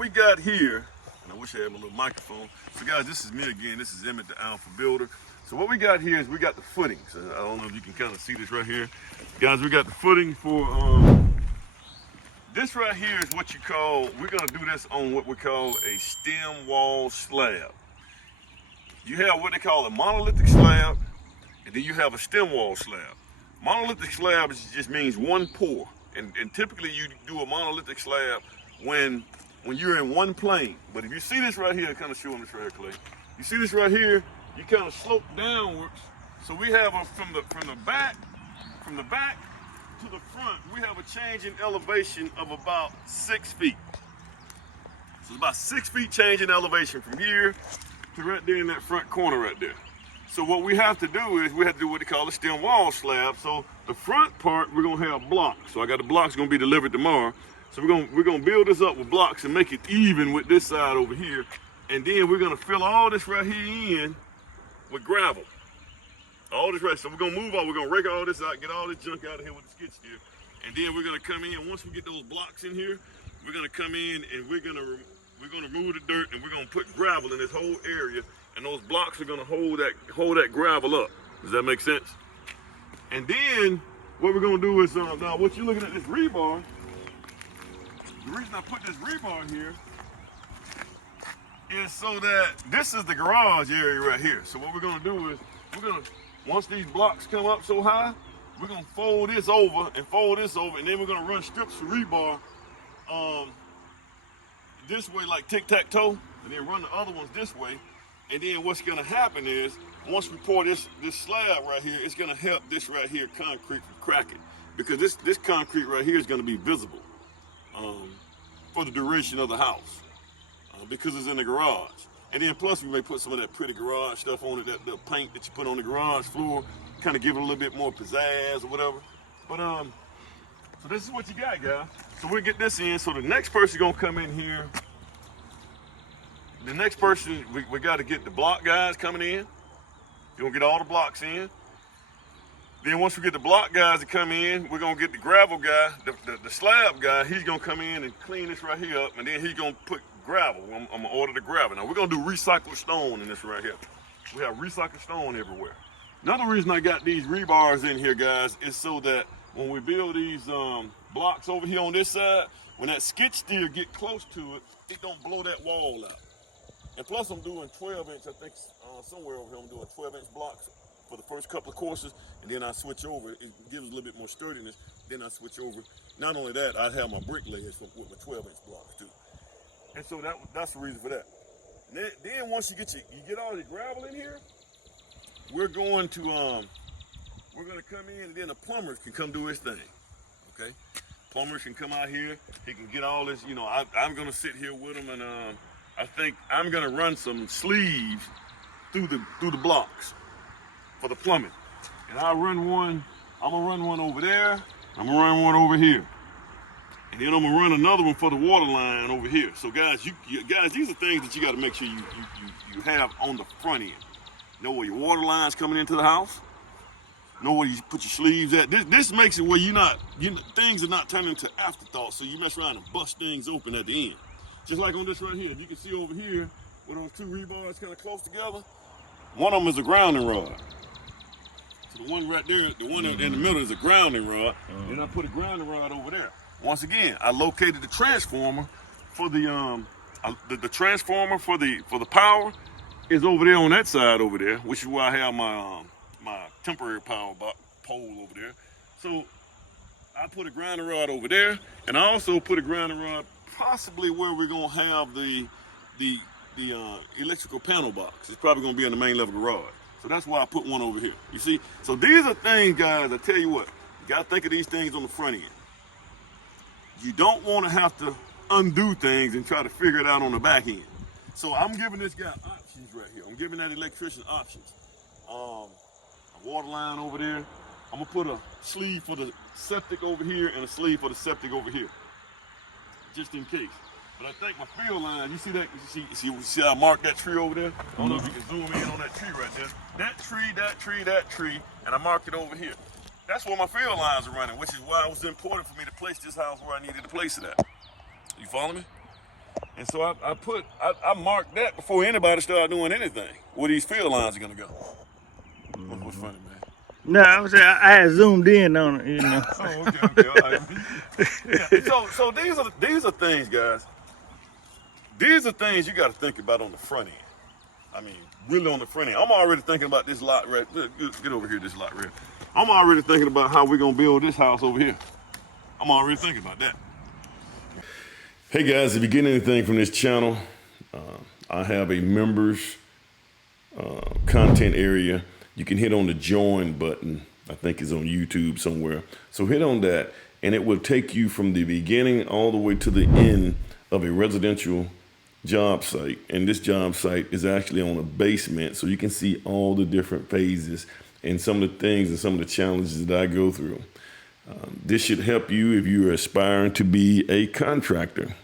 we got here, and I wish I had my little microphone. So guys, this is me again. This is Emmett, the Alpha Builder. So what we got here is we got the footings. I don't know if you can kind of see this right here. Guys, we got the footing for, this right here is what you call, we're gonna do this on what we call a stem wall slab. You have what they call a monolithic slab, and then you have a stem wall slab. Monolithic slab just means one pour. And typically you do a monolithic slab when you're in one plane. But if you see this right here, kind of show them this right here, Clay. You see this right here, you kind of slope downwards. So we have from the back to the front, we have a change in elevation of about 6 feet. So it's about 6 feet change in elevation from here to right there in that front corner right there. So what we have to do is we have to do what they call a stem wall slab. So the front part, we're gonna have blocks. So I got the blocks gonna be delivered tomorrow. So we're gonna build this up with blocks and make it even with this side over here. And then we're gonna fill all this right here in with gravel. All this right, so we're gonna rake all this out, get all this junk out of here with the skid steer. And then we're gonna come in, once we get those blocks in here, we're gonna come in and we're gonna remove the dirt and we're gonna put gravel in this whole area. And those blocks are gonna hold that gravel up. Does that make sense? And then what we're gonna do is, now what you're looking at this rebar, the reason I put this rebar here is so that this is the garage area right here. So what we're gonna do is, once these blocks come up so high, we're gonna fold this over, and then we're gonna run strips of rebar this way like tic-tac-toe, and then run the other ones this way. And then what's gonna happen is, once we pour this slab right here, it's gonna help this right here concrete from cracking. Because this concrete right here is gonna be visible for the duration of the house because it's in the garage. And then plus we may put some of that pretty garage stuff on it, the paint that you put on the garage floor, kind of give it a little bit more pizzazz or whatever. But so this is what you got, guys. So we'll get this in. So the next person gonna come in here. The next person, we got to get the block guys coming in. You're gonna get all the blocks in. Then once we get the block guys to come in, we're gonna get the gravel guy, the slab guy. He's gonna come in and clean this right here up, and then he's gonna put gravel. I'm gonna order the gravel. Now we're gonna do recycled stone in this right here. We have recycled stone everywhere. Another reason I got these rebars in here, guys, is so that when we build these blocks over here on this side, when that skid steer get close to it, it don't blow that wall out. And plus I'm doing 12-inch, I think somewhere over here I'm doing 12-inch blocks for the first couple of courses, and then I switch over. It gives a little bit more sturdiness. Then I switch over. Not only that, I'd have my brick layers with my 12-inch blocks too. And so that's the reason for that. Then once you get all the gravel in here, we're going to come in, and then the plumbers can come do his thing. Okay, plumbers can come out here. He can get all this. You know, I'm gonna sit here with him, and I think I'm gonna run some sleeves through the blocks for the plumbing. And I'm gonna run one over there. I'm gonna run one over here. And then I'm gonna run another one for the water line over here. So guys, guys, these are things that you gotta make sure you have on the front end. Know where your water line's coming into the house. Know where you put your sleeves at. This makes it where things are not turning into afterthoughts, so you mess around and bust things open at the end. Just like on this right here, you can see over here where those two rebars kind of close together. One of them is a grounding rod. So the one right there, the one in the middle is a grounding rod. And I put a grounding rod over there. Once again, I located the transformer for the transformer for the power is over there on that side over there, which is where I have my my temporary power pole over there. So I put a grounding rod over there, and I also put a grounding rod possibly where we're gonna have the electrical panel box. It's probably gonna be in the main level garage. So that's why I put one over here. You see? So these are things, guys, I tell you what, you gotta think of these things on the front end. You don't wanna have to undo things and try to figure it out on the back end. So I'm giving this guy options right here. I'm giving that electrician options. A water line over there. I'm gonna put a sleeve for the septic over here and a sleeve for the septic over here, just in case. But I think my field line, you see that? You see I marked that tree over there? I don't know if you can zoom in on that tree right there. That tree, and I marked it over here. That's where my field lines are running, which is why it was important for me to place this house where I needed to place it at. You follow me? And so I marked that before anybody started doing anything, where these field lines are gonna go. What's funny, man? No, I was saying I had zoomed in on it, you know. Oh, okay, all right. Yeah, so these are things, guys. These are things you got to think about on the front end. I mean, really on the front end. I'm already thinking about this lot right. Get over here, this lot right. I'm already thinking about how we're gonna build this house over here. I'm already thinking about that. Hey guys, if you get anything from this channel, I have a members content area. You can hit on the join button. I think it's on YouTube somewhere. So hit on that and it will take you from the beginning all the way to the end of a residential job site. And this job site is actually on a basement, so you can see all the different phases and some of the things and some of the challenges that I go through. This should help you if you're aspiring to be a contractor.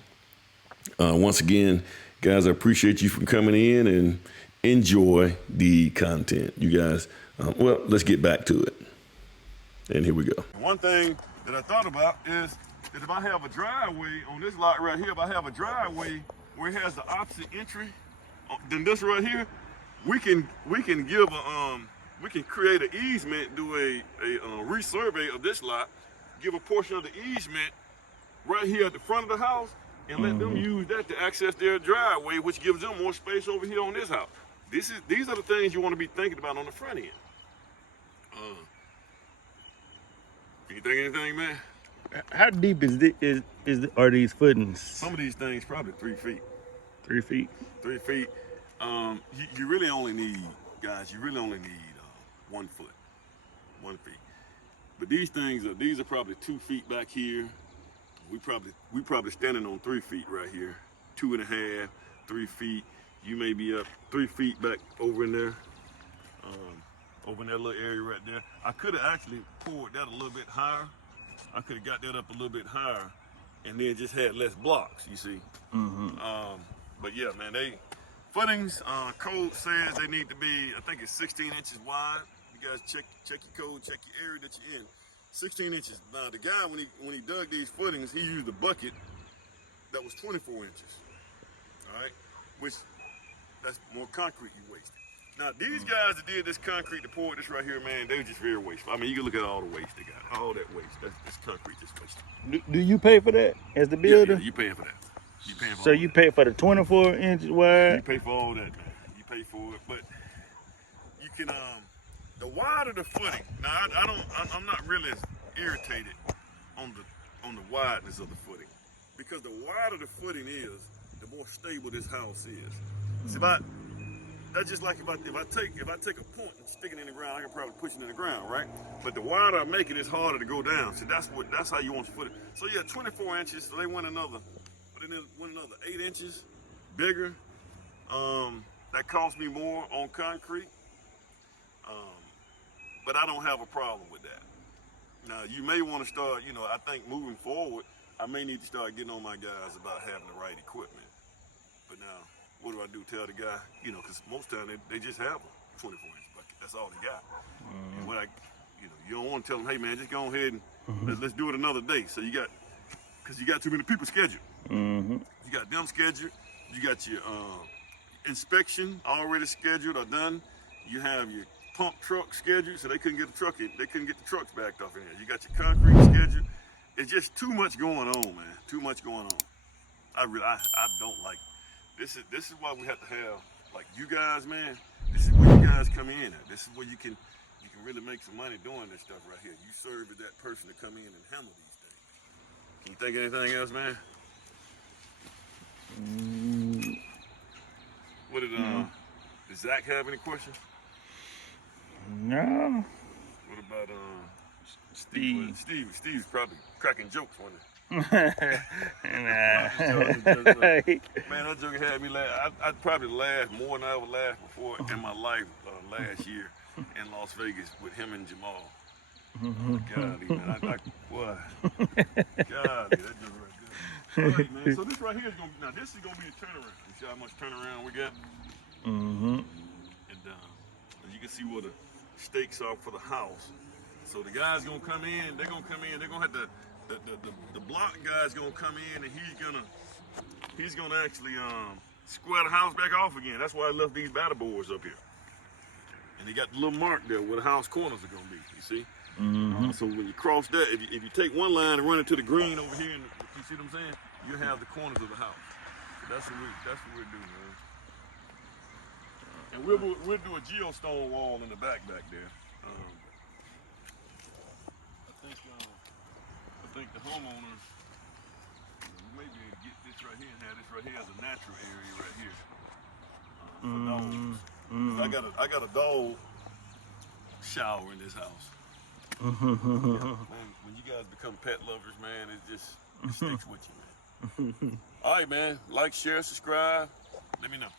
Once again, guys, I appreciate you for coming in and enjoy the content. You guys, well, let's get back to it. And here we go. One thing that I thought about is that if I have a driveway on this lot right here, if I have a driveway where it has the opposite entry than this right here, we can give a we can create an easement, do a resurvey of this lot, give a portion of the easement right here at the front of the house, and let them use that to access their driveway, which gives them more space over here on this house. These are the things you want to be thinking about on the front end. You think anything, man? How deep are these footings? Some of these things probably 3 feet. 3 feet. 3 feet. You really only need, guys. You really only need 1 foot, 1 feet. But these are probably 2 feet back here. We probably standing on 3 feet right here, 2.5, 3 feet. You may be up 3 feet back over in there. Over in that little area right there. I could have actually poured that a little bit higher. I could have got that up a little bit higher and then just had less blocks, you see. But yeah, man, footings, code says they need to be, I think it's 16 inches wide. You guys check your code, check your area that you're in. 16 inches. Now the guy, when he dug these footings, he used a bucket that was 24 inches, all right? Which, that's more concrete you wasted. Now, these guys that did this concrete, that poured this right here, man, they were just very wasteful. I mean, you can look at all the waste they got. All that waste. That's concrete just wasted. Do you pay for that as the builder? Yeah, you paying for that. You paying for so you pay for the 24 inches wide? You pay for all that, man. You pay for it. But you can, the wider the footing, now I'm not really as irritated on the wideness of the footing. Because the wider the footing is, the more stable this house is. See, that's just like if I take a point and stick it in the ground, I can probably push it in the ground, right? But the wider I make it, it's harder to go down. So that's how you want to put it. So yeah, 24 inches. So they went another 8 inches bigger. That cost me more on concrete. But I don't have a problem with that. Now you may want to start. I think moving forward, I may need to start getting on my guys about having the right equipment. But now, what do I do? Tell the guy, because most time they just have a 24-inch bucket. That's all they got. And when you don't want to tell them, hey man, just go ahead and let's do it another day. So because you got too many people scheduled. You got them scheduled. You got your inspection already scheduled or done. You have your pump truck scheduled, so they couldn't get the truck in. They couldn't get the trucks backed off in here. You got your concrete scheduled. It's just too much going on, man. Too much going on. I don't like it. This is why we have to have, like, you guys, man. This is where you guys come in at. This is where you can really make some money doing this stuff right here. You serve as that person to come in and handle these things. Can you think of anything else, man? What did Zach have any questions? No. What about Steve? Steve's probably cracking jokes one day. Nah. Man, that joke had me laugh. I'd probably laugh more than I ever laughed before in my life last year in Las Vegas with him and Jamal. Golly, man, boy. Golly, that joke right good. All right, man. So this right here is gonna be a turnaround. You see how much turnaround we got? And you can see where the stakes are for the house. So the guy's gonna come in. They're gonna have to. The block guy's gonna come in and he's gonna he's gonna actually square the house back off again. That's why I left these batter boards up here. And they got the little mark there where the house corners are gonna be, you see? So when you cross that, if you take one line and run it to the green over here, and you see what I'm saying? You have the corners of the house. That's what we're doing, man. And we'll do a geostone wall in the back there. I think the homeowners may be able to get this right here and have this right here as a natural area right here for dogs. I got a dog shower in this house. Man, when you guys become pet lovers, man, it sticks with you, man. All right, man. Like, share, subscribe. Let me know.